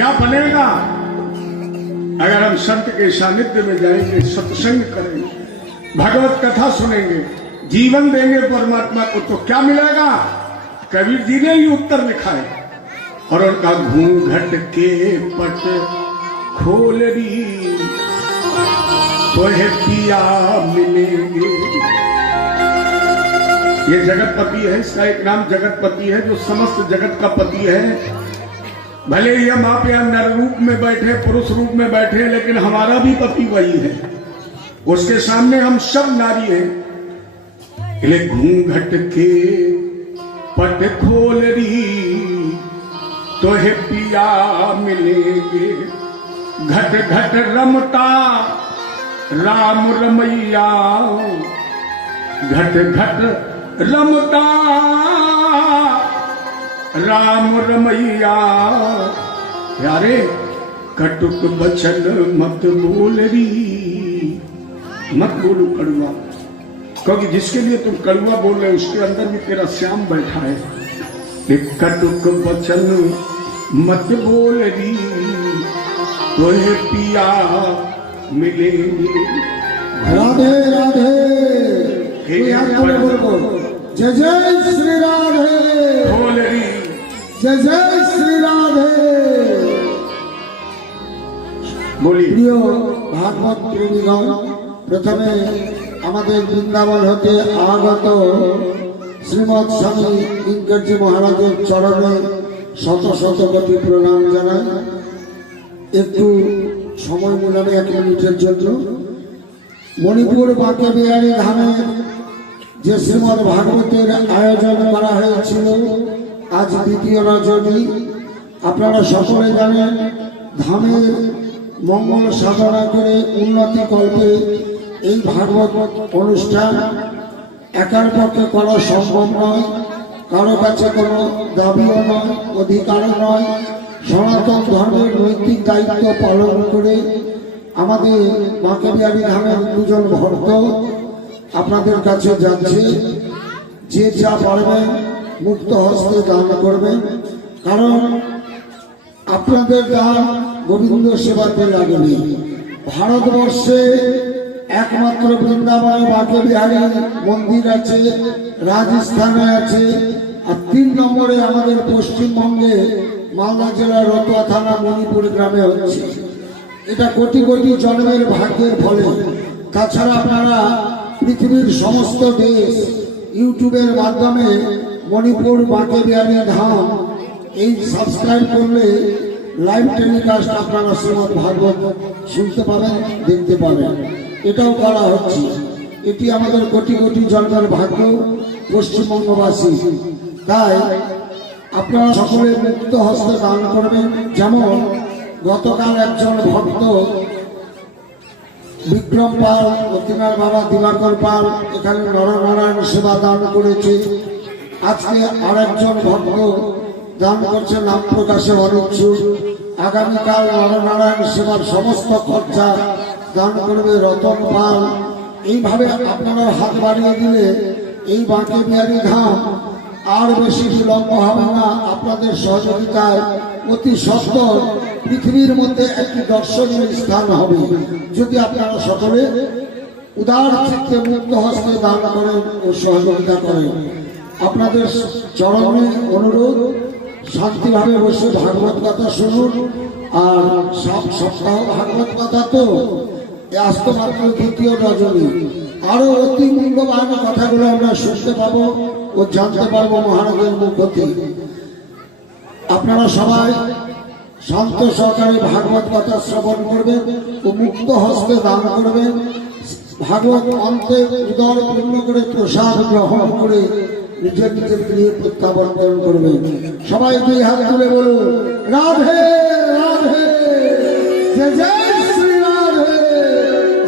क्या बनेगा अगर हम संत के सानिध्य में जाएंगे, सत्संग करेंगे, भगवत कथा सुनेंगे, जीवन देंगे परमात्मा को, तो क्या मिलेगा? कबीर जी ने ही उत्तर लिखा है और उनका घूंघट के पट खोल दी तो है पिया मिलेंगे। ये जगतपति है, इसका एक नाम जगतपति है, जो समस्त जगत का पति है। भले ही हम आप यहाँ नर रूप में बैठे, पुरुष रूप में बैठे, लेकिन हमारा भी पति वही है। उसके सामने हम सब नारी हैं। घूंघट के पट खोल दी तो है पिया मिलेंगे। घट घट रमता राम रमैया, घट घट रमता राम रमैया। यारे कटुक बचन मत बोल री, मत बोलो कड़ुआ, क्योंकि जिसके लिए तुम कड़ुआ बोल रहे हो उसके अंदर भी तेरा श्याम बैठा है। कटुक बचन मत बोल री तो है पिया मिलेंगे। राधे राधे, जय जय श्री राधे, बोल री जय जय श्री राधे। बोली প্রিয় ভাগবত প্রেমীগণ, প্রথমে আমাদের বৃন্দাবন হতে আগত শ্রীমৎ স্বামী কিঙ্করজি মহারাজের চরণে শত শত কোটি প্রণাম জানাই। একটু সময় মূল্যানে 1 মিনিটের জন্য মণিপুর বাঁকে বিহারী ধামে যে শ্রীমৎ ভাগবতের আয়োজন করা হয়েছিল আজ দ্বিতীয় রজনী। আপনারা সকলে জানেন ধামের মঙ্গল সাধনা করে উন্নতি কল্পে এই ভাগবত অনুষ্ঠান একার পক্ষে করা সম্ভব নয়, কারো কাছে কোনো দাবিও নয়, অধিকারও নয়। সনাতন ধর্মের নৈতিক দায়িত্ব পালন করে আমাদের বাঁকে বিহারী ধামের 2 জন ভক্ত আপনাদের কাছে যাচ্ছে। যে যা পারবেন মুক্ত হস্তে দান করবেন, কারণ আপনাদের দান গোবিন্দ সেবাতে লাগবে। ভারতবর্ষে একমাত্র বৃন্দাবনে বাঁকে বিহারী মন্দির আছে, রাজস্থানে আছে, আর 3 নম্বরে আমাদের পশ্চিমবঙ্গে মালদা জেলার রতুয়া থানা মণিপুর গ্রামে হচ্ছে। এটা কোটি কোটি জন্মের ভাগ্যের ফলে। তাছাড়া আপনারা পৃথিবীর সমস্ত দেশ ইউটিউবের মাধ্যমে মণিপুর বাঁকে বিহারী ধাম এই সাবস্ক্রাইব করলে লাইভ টেলিকাস্ট আপনারা শ্রীমৎ ভাগবত শুনতে পাবেন, দেখতে পাবেন। এটাও করা হচ্ছে। এটি আমাদের কোটি কোটি জন্মের ভাগ্য পশ্চিমবঙ্গবাসী। তাই আপনারা সকলে মুক্ত হস্তে দান করবেন। যেমন গতকাল একজন ভক্ত বিক্রম পাল ও তিনার বাবা দিবাকর পাল এখানে নরনারায়ণ সেবা দান করেছে। আজকে আরেকজন ভক্ত দান করছে নাম প্রকাশে অনিচ্ছুক। আগামীকাল নরনারায়ণ সেবার সমস্ত খরচা দান করবে রতন পাল। এইভাবে আপনারা হাত বাড়িয়ে দিলে এই বাঁকে বিহারী ধাম আর বেশি বিলম্ব হবে না। আপনাদের সহযোগিতায় অতি সত্বর পৃথিবীর মধ্যে একটি দর্শনীয় স্থান হবে। যদি আপনারা সকলে উদার চিত্তে মুক্ত হস্তে দান করেন ও সহযোগিতা করেন। আপনাদের চরণে অনুরোধ, শান্তিভাবে বসে ভাগবত কথা শুনুন। আর সপ্তাহ ভাগবত কথা তো আজ তো মাত্র 2য় রজনী, আরো অতি মূল্যবান কথাগুলো আমরা শুনতে পাবো ও জানতে পারবো মহারাজের মুখ হতে। আপনারা সবাই শান্ত সহকারে ভাগবত কথা শ্রবণ করবেন ও মুক্ত হস্তে দান করবেন। ভাগবত অন্তে উদর পূর্ণ করে প্রসাদ গ্রহণ করে নিজের নিজের গৃহে প্রত্যাবর্তন করবেন। সবাই 2 হাত তুলে বলুন রাধে রাধে, জয় জয় শ্রী রাধে,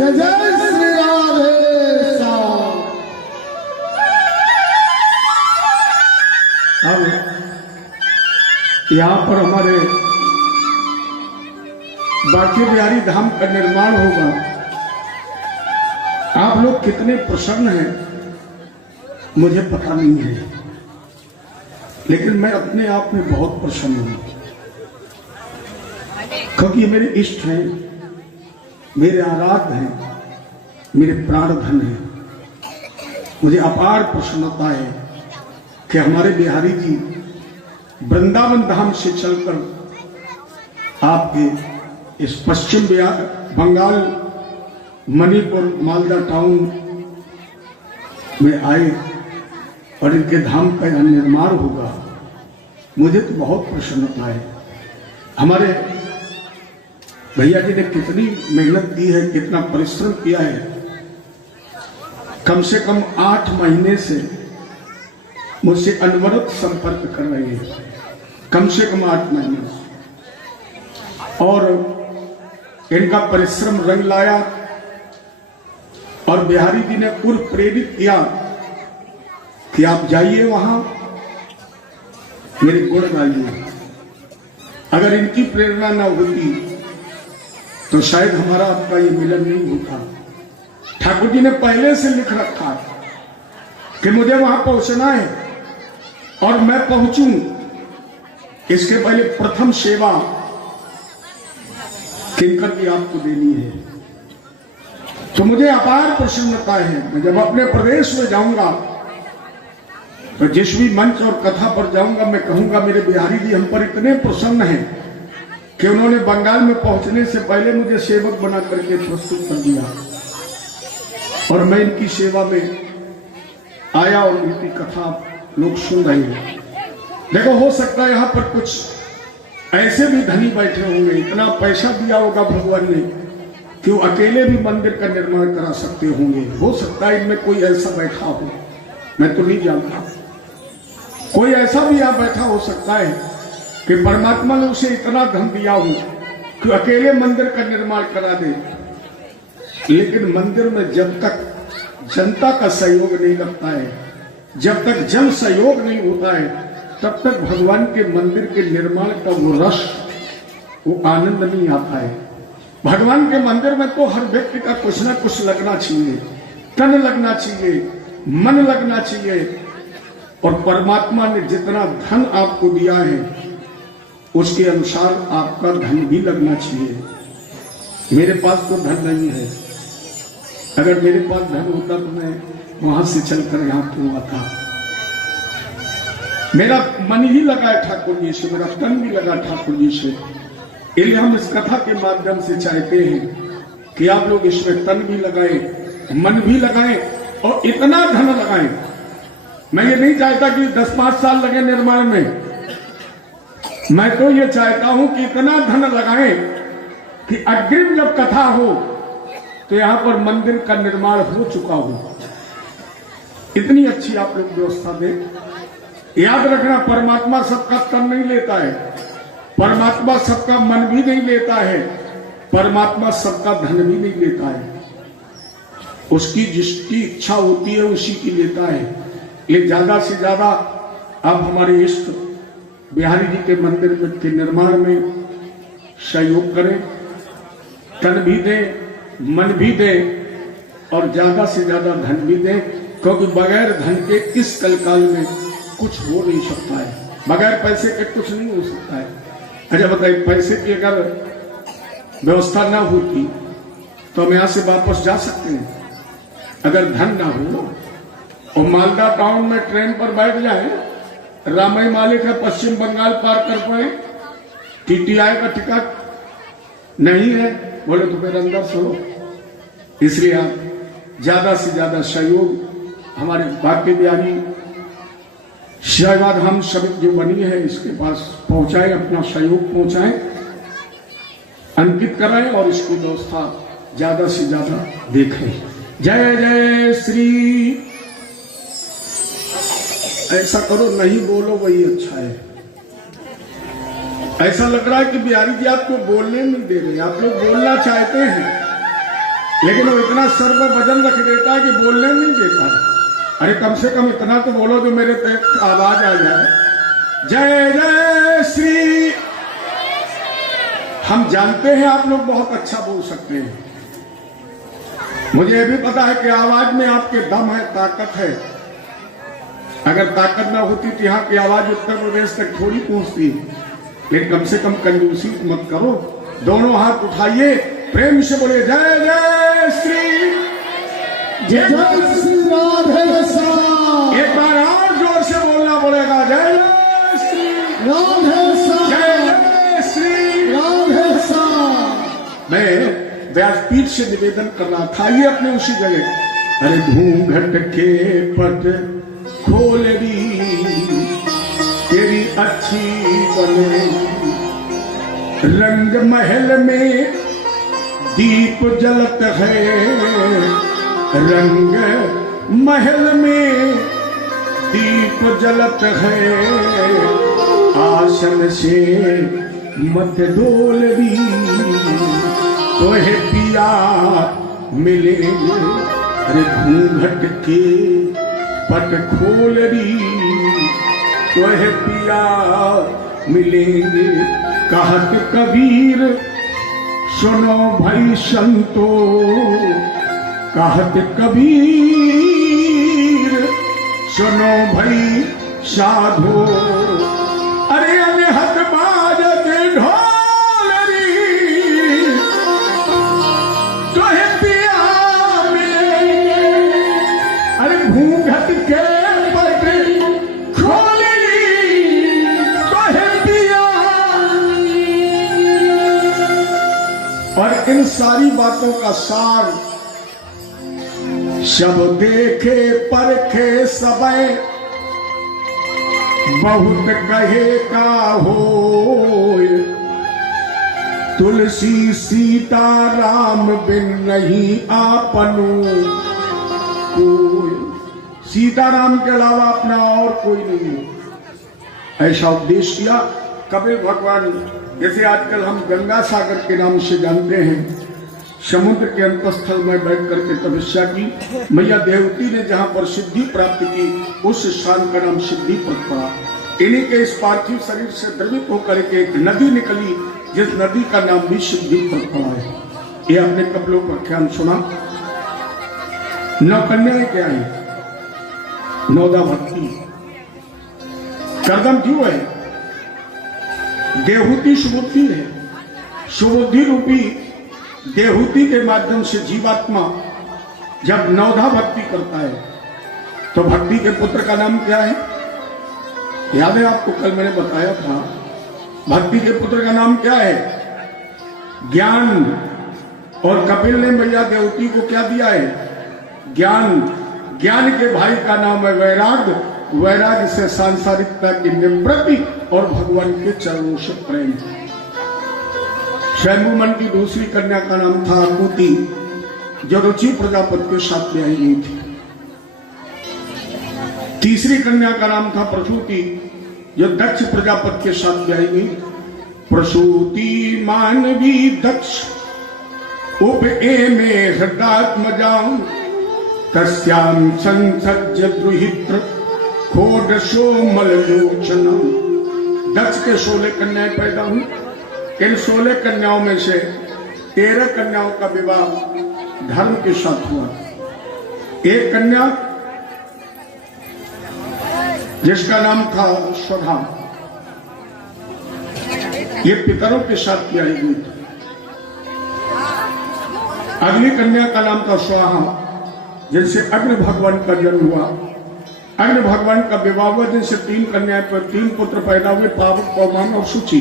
जय जय श्री राधे। अब यहाँ पर हमारे बांके बिहारी धाम का निर्माण होगा। आप लोग कितने प्रसन्न हैं मुझे पता नहीं है, लेकिन मैं अपने आप में बहुत प्रसन्न हूं। क्योंकि ये मेरे इष्ट हैं, मेरे आराध्य हैं, मेरे प्राणधन हैं। मुझे अपार प्रसन्नता है कि हमारे बिहारी जी वृंदावन धाम से चलकर आपके इस पश्चिम बंगाल मणिपुर मालदा टाउन में आए और इनके धाम का यहाँ निर्माण होगा। मुझे तो बहुत प्रसन्नता है। हमारे भैया जी ने कितनी मेहनत की है, कितना परिश्रम किया है। कम से कम 8 महीने से मुझसे अनवरत संपर्क कर रहे हैं, कम से कम 8 महीने से। और इनका परिश्रम रंग लाया और बिहारी जी ने पूर्व प्रेरित किया कि आप जाइए वहां, मेरे गुण गाइए। अगर इनकी प्रेरणा ना होती तो शायद हमारा आपका ये मिलन नहीं होता। ठाकुर जी ने पहले से लिख रखा कि मुझे वहां पहुंचना है और मैं पहुंचूं, इसके पहले प्रथम सेवा किंकर की आपको देनी है। तो मुझे अपार प्रसन्नता है। मैं जब अपने प्रदेश में जाऊंगा तो जिस भी मंच और कथा पर जाऊंगा, मैं कहूंगा मेरे बिहारी जी हम पर इतने प्रसन्न हैं कि उन्होंने बंगाल में पहुंचने से पहले मुझे सेवक बना करके प्रस्तुत कर दिया और मैं इनकी सेवा में आया और इनकी कथा लोग सुन रहे हैं। देखो, हो सकता है यहां पर कुछ ऐसे भी धनी बैठे होंगे, इतना पैसा दिया होगा भगवान ने कि वो अकेले भी मंदिर का निर्माण करा सकते होंगे। हो सकता है इनमें कोई ऐसा बैठा हो, मैं तो नहीं जानता। कोई ऐसा भी यहां बैठा हो सकता है कि परमात्मा ने उसे इतना धन दिया हो कि अकेले मंदिर का निर्माण करा दे। लेकिन मंदिर में जब तक जनता का सहयोग नहीं लगता है, जब तक जन सहयोग नहीं होता है, तब तक भगवान के मंदिर के निर्माण का वो रस, वो आनंद नहीं आता है। भगवान के मंदिर में तो हर व्यक्ति का कुछ ना कुछ लगना चाहिए, तन लगना चाहिए, मन लगना चाहिए। और परमात्मा ने जितना धन आपको दिया है उसके अनुसार आपका धन भी लगना चाहिए। मेरे पास तो धन नहीं है। अगर मेरे पास धन होता तो मैं वहां से चलकर यहां क्यों आता। मेरा मन ही लगा है ठाकुर जी से, मेरा तन भी लगा ठाकुर जी से। इसलिए हम इस कथा के माध्यम से चाहते हैं कि आप लोग इसमें तन भी लगाएं, मन भी लगाएं और इतना धन लगाएं। मैं ये नहीं चाहता कि 10-5 साल लगे निर्माण में। मैं तो ये चाहता हूं कि इतना धन लगाएं कि अग्रिम जब कथा हो तो यहां पर मंदिर का निर्माण हो चुका हो। इतनी अच्छी आप लोग व्यवस्था दें। याद रखना, परमात्मा सबका तन नहीं लेता है, परमात्मा सबका मन भी नहीं लेता है, परमात्मा सबका धन भी नहीं लेता है। उसकी जिसकी इच्छा होती है उसी की लेता है। ये ज्यादा से ज्यादा आप हमारे इष्ट बिहारी जी के मंदिर के निर्माण में सहयोग करें, तन भी दें, मन भी दें और ज्यादा से ज्यादा धन भी दें, क्योंकि बगैर धन के इस कलकाल में कुछ हो नहीं सकता है। बगैर पैसे के कुछ नहीं हो सकता है। अच्छा बताइए, पैसे की अगर व्यवस्था ना होती तो हम यहां से वापस जा सकते हैं? अगर धन ना हो और मालदा टाउन में ट्रेन पर बैठ जाए, रामई मालिक है, पश्चिम बंगाल पार कर पाए, टीटीआई का टिकट नहीं है, बोले तो फिर अंदर सो। इसलिए आप ज्यादा से ज्यादा सहयोग हमारे बाकी बिहारी सेवा धाम समिति जो बनी है इसके पास पहुंचाएं, अपना सहयोग पहुंचाएं, अंकित कराएं और इसकी व्यवस्था ज्यादा से ज्यादा देखें। जय जय श्री। ऐसा करो, नहीं बोलो वही अच्छा है। ऐसा लग रहा है कि बिहारी जी आपको बोलने नहीं दे रहे। आप लोग बोलना चाहते हैं लेकिन वो इतना सर पर वजन रख देता है कि बोलने नहीं देता है। अरे कम से कम इतना तो बोलो जो मेरे पे आवाज आ जाए। जय जय श्री। हम जानते हैं आप लोग बहुत अच्छा बोल सकते हैं। मुझे यह भी पता है कि आवाज में आपके दम है, ताकत है। अगर ताकत ना होती तो यहाँ की आवाज उत्तर प्रदेश तक थोड़ी पहुंचती। लेकिन कम से कम कंजूसी मत करो। दोनों हाथ उठाइए, प्रेम से बोले जय जय श्री, जय श्री राधे श्याम। एक बार और जोर से बोलना पड़ेगा, जय जय श्री राधे श्याम, जय जय श्री राधे श्याम। मैं व्यासपीठ से निवेदन कर रहा था, ये अपने उसी जगह, अरे घूंघट के पट खोल दी तेरी अच्छी बने, रंग महल में दीप जलत है, रंग महल में दीप जलत है, आसन से मत डोल दी तो है पिया मिलेंगे, अरे घूंघट के पट खोल दी तो है पिया मिलेंगे। कहत कबीर सुनो भाई संतो, कहत कबीर सुनो भाई साधो, अरे अनहद बाजत ढोलरी तो है पिया मिलेंगे, अरे घूंघट के पट खोलरी तो है पिया। और इन सारी बातों का सार, सब देखे परखे सबे बहुत कहे का हो, तुलसी सीता राम बिन नहीं आपनु कोई, सीताराम के अलावा अपना और कोई नहीं, ऐसा उपदेश किया कबीर भगवान। जैसे आजकल हम गंगा सागर के नाम से जानते हैं, समुद्र के अंतस्थल में बैठ करके तपस्या की, मैया देवती ने जहां पर सिद्धि प्राप्त की उस स्थान का नाम सिद्धि पद पड़ा। इन्हीं के इस पार्थिव शरीर से द्रवित होकर के एक नदी निकली, जिस नदी का नाम भी सिद्धि पद पड़ा है। ये आपने कपलों पर ख्याल सुना। 9 कन्याएं क्या है? 9 भक्ति। करदम क्यों है? देहूति सुबुद्धि है। सुबुद्धि रूपी देहूति के माध्यम से जीवात्मा जब 9 भक्ति करता है तो भक्ति के पुत्र का नाम क्या है? याद है आपको? कल मैंने बताया था, भक्ति के पुत्र का नाम क्या है? ज्ञान। और कपिल ने मैया देवती को क्या दिया है? ज्ञान। ज्ञान के भाई का नाम है वैराग्य। वैराग्य से सांसारिकता की निवृत्ति और भगवान के चरणों से प्रेम। शैम्बुमन की दूसरी कन्या का नाम था आकुति, जो रुचि प्रजापति के साथ ब्याही गई थी। तीसरी कन्या का नाम था प्रसूति, जो दक्ष प्रजापति के साथ ब्याही गई। प्रसूति मानवी दक्ष उप में हृदात्मजाम, तस्याम संसज्ज द्रुहित्र खोडशो मललोचनम। दक्ष के 16 कन्याएं पैदा हुई। इन 16 कन्याओं में से 13 कन्याओं का विवाह धर्म के साथ हुआ। एक कन्या जिसका नाम था स्वधा, ये पितरों के साथ ब्याही हुई थी। अगली कन्या का नाम था स्वाहा, जिनसे अग्नि भगवान का जन्म हुआ। अग्नि भगवान का विवाह हुआ, जिनसे 3 कन्याएं पर 3 पुत्र पैदा हुए, पावक, पौमान और शुचि।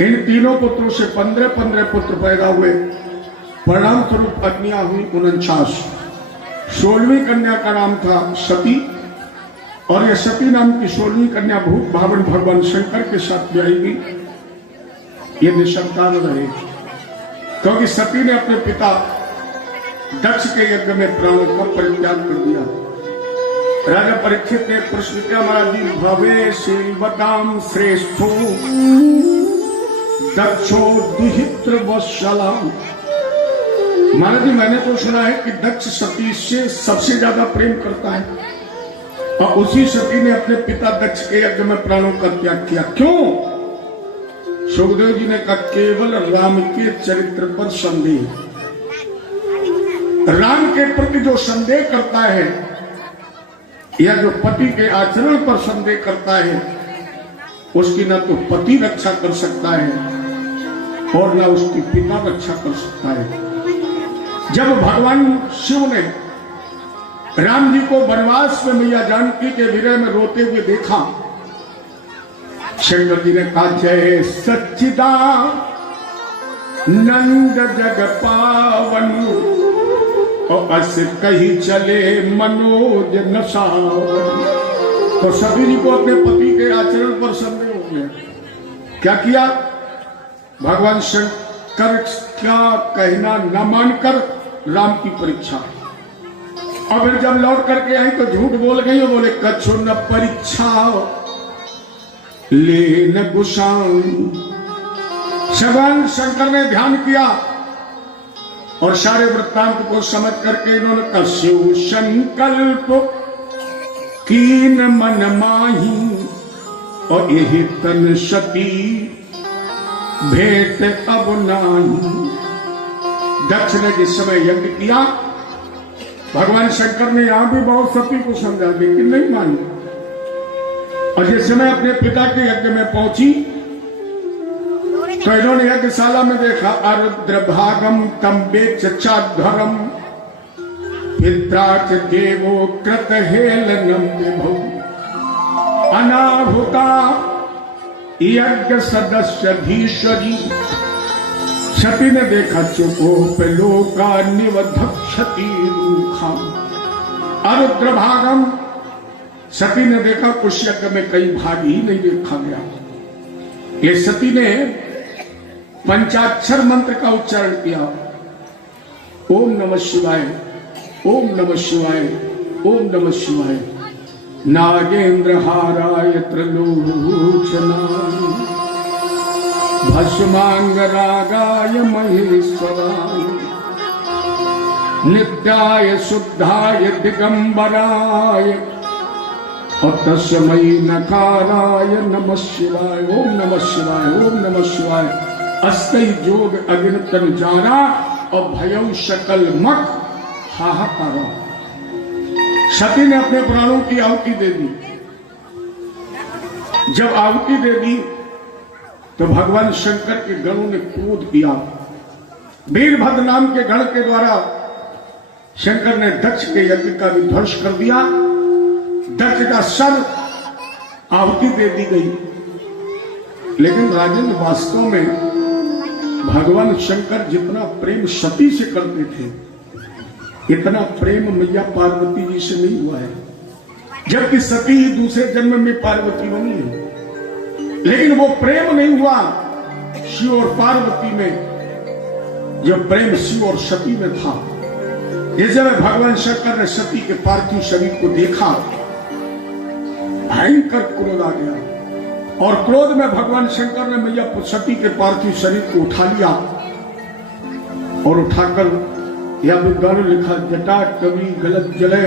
इन तीनों पुत्रों से 15 पुत्र पैदा हुए। परिणाम स्वरूप अग्नियां हुई 49। 16वीं कन्या का नाम था सती, और यह सती नाम की 16वीं कन्या भूत भावन भगवान शंकर के साथ ब्याही गई। ये निसंतान रहे, क्योंकि सती ने अपने पिता दक्ष के यज्ञ में प्राणों का परित्याग कर दिया। राजा परीक्षित ने प्रश्न किया, महाराज जी, भवे शिवताम श्रेष्ठो दक्षो दुहित्र वत्सला। महाराज जी, मैंने तो सुना है कि दक्ष सती से सबसे ज्यादा प्रेम करता है, और उसी सती ने अपने पिता दक्ष के यज्ञ में प्राणों का त्याग किया। क्यों? सुखदेव जी ने कहा, केवल राम के चरित्र पर संदेह। राम के प्रति जो संदेह करता है, या जो पति के आचरण पर संदेह करता है, उसकी ना तो पति रक्षा कर सकता है और ना उसकी पिता रक्षा कर सकता है। जब भगवान शिव ने राम जी को वनवास में मैया जानकी के विरह में रोते हुए देखा, शंकर जी ने कहा जय सच्चिदा नंद जग पावन और अस कही चले मनोज नसावन। तो सभी जी को अपने पति के आचरण पर संदेह हो गया। क्या किया? भगवान शंकर का कहना न मानकर राम की परीक्षा। और फिर जब लौट करके आई तो झूठ बोल गई और बोले कछु न परीक्षा ले न गुसाई। भगवान शंकर ने ध्यान किया और सारे वृत्तांत को समझ करके इन्होंने कहा शिव संकल्प कीन मन माही और यही तन सती भेंट अब नाही। दक्ष ने जिस समय यज्ञ किया, भगवान शंकर ने यहां भी बहुत सती को समझा, लेकिन नहीं मानी। और जिस समय अपने पिता के यज्ञ में पहुंची तो इन्होंने यज्ञशाला में देखा आरुद्र भागम तंबे चाध्वरम पित्राच देवो कृत हेलनम विभो अनाहुता यज्ञ सदस्य धीश्वरी। सती ने देखा चुपोप लोका निवधक्षति रूखा। आरुद्र भागम, सती ने देखा उस यज्ञ में कई भाग ही नहीं देखा गया। ये सती ने पंचाक्षर मंत्र का उच्चारण किया, ओम नमः शिवाय, ओम नमः शिवाय, ओम नमः शिवाय। नागेंद्र हाराय त्रिलोचनाय भस्मांग रागाय महेश्वराय नित्याय शुद्धाय दिगंबराय और तस्मै नकाराय नमः शिवाय। ओम नमः शिवाय, ओम नमः शिवाय। अस्तई जोग अगिनतन जाना और भयं शकल मक हाहाकारा। सती ने अपने प्राणों की आहुति दे दी। जब आहुति दे दी तो भगवान शंकर के गणों ने क्रोध किया। वीरभद्र नाम के गण के द्वारा शंकर ने दक्ष के यज्ञ का विध्वंस कर दिया। दक्ष का सर आहुति दे दी गई। लेकिन राजेंद्र, वास्तव में भगवान शंकर जितना प्रेम सती से करते थे, इतना प्रेम मैया पार्वती जी से नहीं हुआ है। जबकि सती ही दूसरे जन्म में पार्वती बनी है, लेकिन वो प्रेम नहीं हुआ शिव और पार्वती में जो प्रेम शिव और सती में था। इस जब भगवान शंकर ने सती के पार्थिव शरीर को देखा, भयंकर क्रोध आ गया और क्रोध में भगवान शंकर ने मैया सती के पार्थिव शरीर को उठा लिया और उठाकर या विद्वानों लिखा जटा कवि गलत जले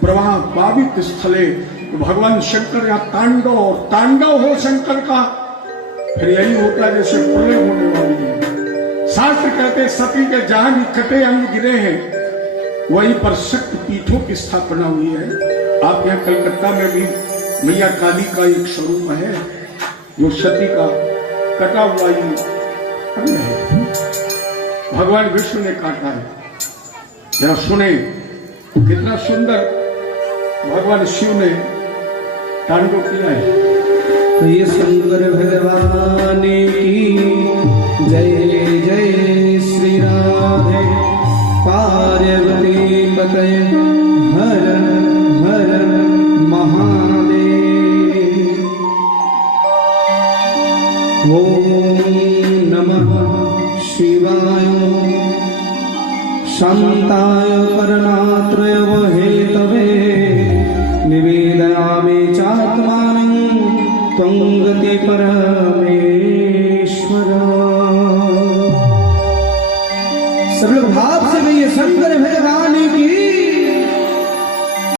प्रवाह पावित स्थले। तो भगवान शंकर यहाँ तांडव और तांडव हो शंकर का, फिर यही होता है जैसे प्रलय होने वाली है। शास्त्र कहते सती के जहां भी कटे अंग गिरे हैं वहीं पर शक्ति पीठों की स्थापना हुई है। आप यहाँ कलकत्ता में भी मैया काली का एक स्वरूप है जो सती का कटा हुआ ही अंग है, भगवान विष्णु ने काटा है। जरा सुने कितना सुंदर भगवान शिव ने तांडव किया है। ये शंकर भगवान की जय जय श्री राधे पार्वती पते हर हर महादेव। ओम नमः शिवाय शांताय करणात्रय हेतवे निवेदयामि चात्मानं त्वं गति परम